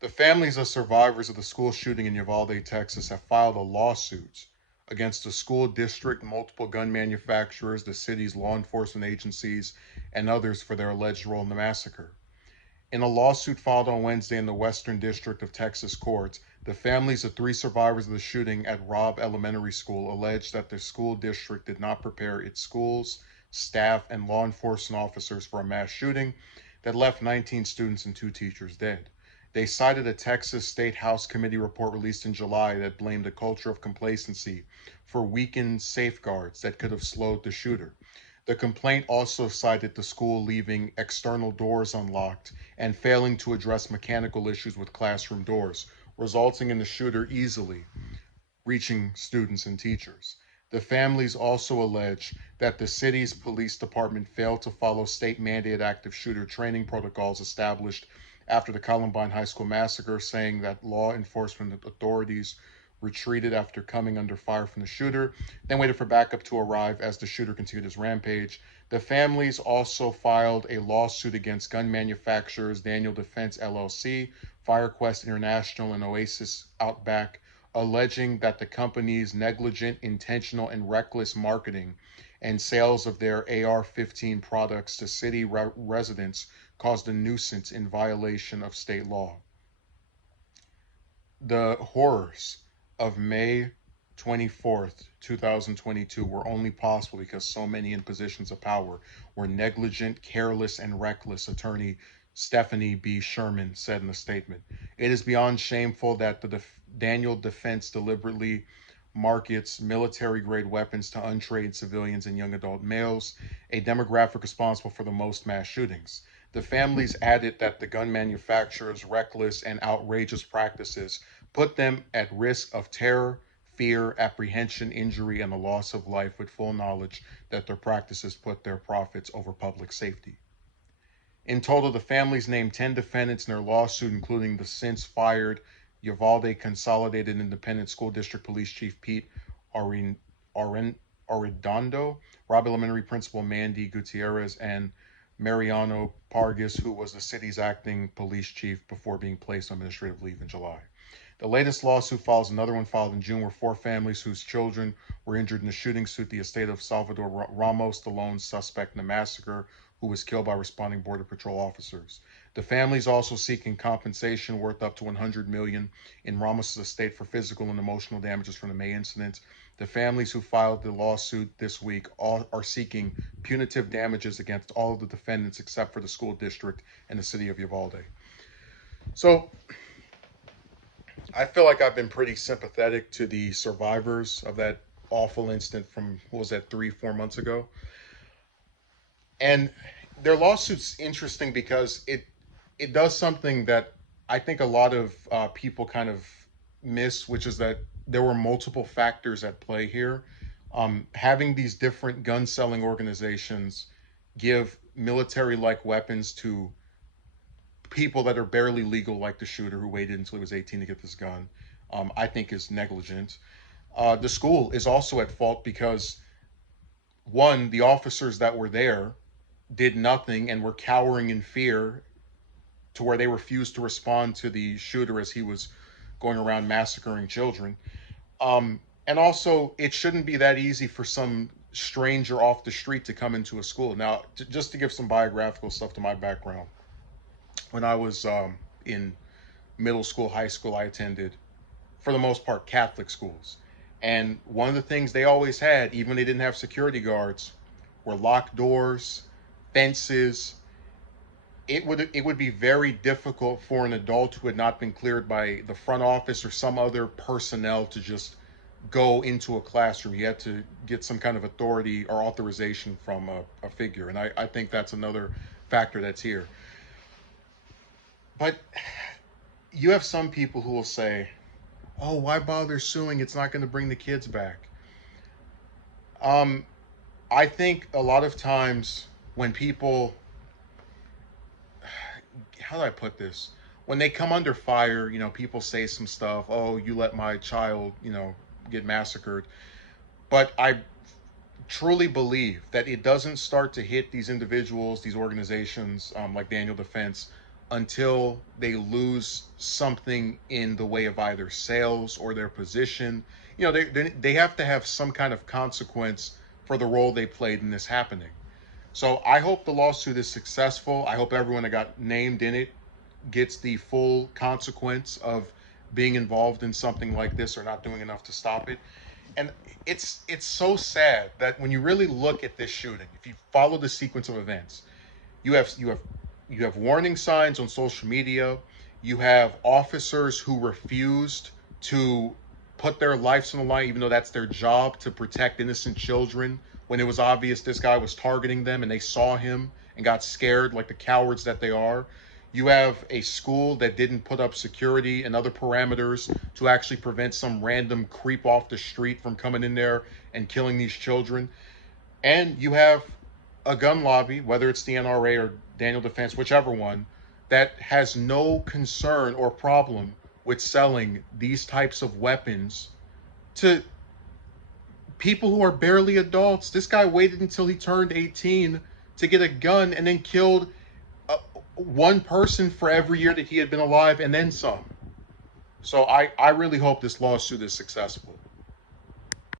The families of survivors of the school shooting in Uvalde, Texas, have filed a lawsuit against the school district, multiple gun manufacturers, the city's law enforcement agencies, and others for their alleged role in the massacre. In a lawsuit filed on Wednesday in the Western District of Texas courts, the families of three survivors of the shooting at Robb Elementary School alleged that the school district did not prepare its schools, staff, and law enforcement officers for a mass shooting that left 19 students and two teachers dead. They cited a Texas State House Committee report released in July that blamed a culture of complacency for weakened safeguards that could have slowed the shooter. The complaint also cited the school leaving external doors unlocked and failing to address mechanical issues with classroom doors, resulting in the shooter easily reaching students and teachers. The families also allege that the city's police department failed to follow state mandated active shooter training protocols established after the Columbine High School massacre, saying that law enforcement authorities retreated after coming under fire from the shooter, then waited for backup to arrive as the shooter continued his rampage. The families also filed a lawsuit against gun manufacturers Daniel Defense LLC, FireQuest International, and Oasis Outback, alleging that the company's negligent, intentional, and reckless marketing and sales of their AR-15 products to city residents caused a nuisance in violation of state law. The horrors of May 24th, 2022 were only possible because so many in positions of power were negligent, careless, and reckless, Attorney Stephanie B. Sherman said in a statement. It is beyond shameful that the Daniel Defense deliberately markets military grade weapons to untrained civilians and young adult males, a demographic responsible for the most mass shootings. The families added that the gun manufacturers' reckless and outrageous practices put them at risk of terror, fear, apprehension, injury, and the loss of life, with full knowledge that their practices put their profits over public safety. In total, the families named 10 defendants in their lawsuit, including the since fired Uvalde Consolidated Independent School District Police Chief Pete Arin, Arin, Arredondo, Robb Elementary Principal Mandy Gutierrez, and Mariano Pargas, who was the city's acting police chief before being placed on administrative leave in July. The latest lawsuit follows another one filed in June, where four families whose children were injured in the shooting sued the estate of Salvador Ramos, the lone suspect in the massacre, who was killed by responding Border Patrol officers. The families also seeking compensation worth up to $100 million in Ramos' estate for physical and emotional damages from the May incident. The families who filed the lawsuit this week all are seeking punitive damages against all of the defendants except for the school district and the city of Uvalde. So I feel like I've been pretty sympathetic to the survivors of that awful incident from, what was that, 3, 4 months ago. And their lawsuit's interesting because it does something that I think a lot of people kind of miss, which is that there were multiple factors at play here. Having these different gun selling organizations give military like weapons to people that are barely legal, like the shooter who waited until he was 18 to get this gun, I think is negligent. The school is also at fault because, one, the officers that were there did nothing and were cowering in fear to where they refused to respond to the shooter as he was going around massacring children. And also, it shouldn't be that easy for some stranger off the street to come into a school. Now, just to give some biographical stuff to my background, when I was in middle school, high school, I attended, for the most part, Catholic schools. And one of the things they always had, even when they didn't have security guards, were locked doors, fences. It would be very difficult for an adult who had not been cleared by the front office or some other personnel to just go into a classroom. You had to get some kind of authority or authorization from a figure. And I think that's another factor that's here. But you have some people who will say, oh, why bother suing? It's not going to bring the kids back. Um, I think a lot of times when people, how do I put this? When they come under fire, people say some stuff. Oh, you let my child, get massacred. But I truly believe that it doesn't start to hit these individuals, these organizations, like Daniel Defense, until they lose something in the way of either sales or their position. You know, they have to have some kind of consequence for the role they played in this happening. So I hope the lawsuit is successful. I hope everyone that got named in it gets the full consequence of being involved in something like this or not doing enough to stop it. And it's so sad that when you really look at this shooting, if you follow the sequence of events, you have you have you have warning signs on social media. You have officers who refused to put their lives on the line, even though that's their job, to protect innocent children, when it was obvious this guy was targeting them and they saw him and got scared like the cowards that they are. You have a school that didn't put up security and other parameters to actually prevent some random creep off the street from coming in there and killing these children. And you have a gun lobby, whether it's the NRA or Daniel Defense, whichever one, that has no concern or problem with selling these types of weapons to people who are barely adults. This guy waited until he turned 18 to get a gun and then killed one person for every year that he had been alive and then some. So I really hope this lawsuit is successful.